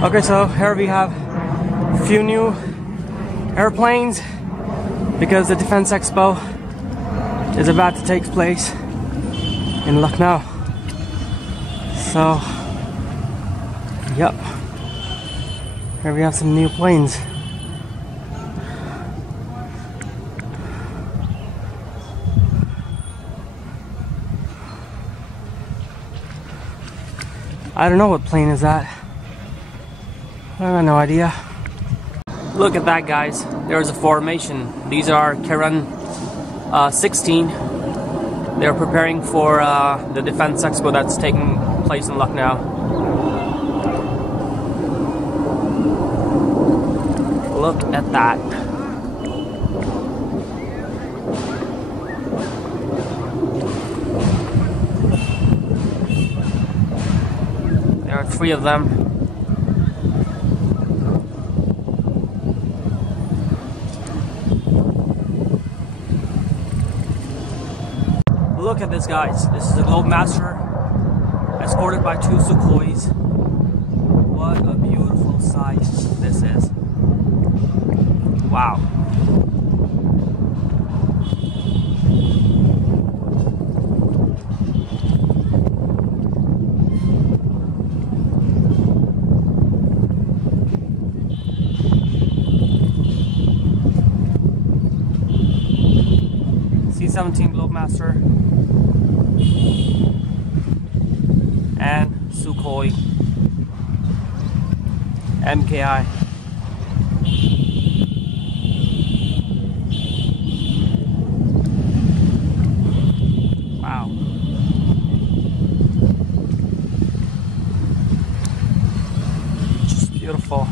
Okay, so here we have a few new airplanes because the Defense Expo is about to take place in Lucknow. So, yep, here we have some new planes. I don't know what plane is that. I have no idea. Look at that, guys. There's a formation. These are Kiran 16. They're preparing for the Defense Expo that's taking place in Lucknow. Look at that. There are 3 of them. Look at this, guys. This is a Globemaster escorted by 2 Sukhois. What a beautiful sight this is. Wow. C-17 Globemaster and Sukhoi MKI. Wow. Just beautiful.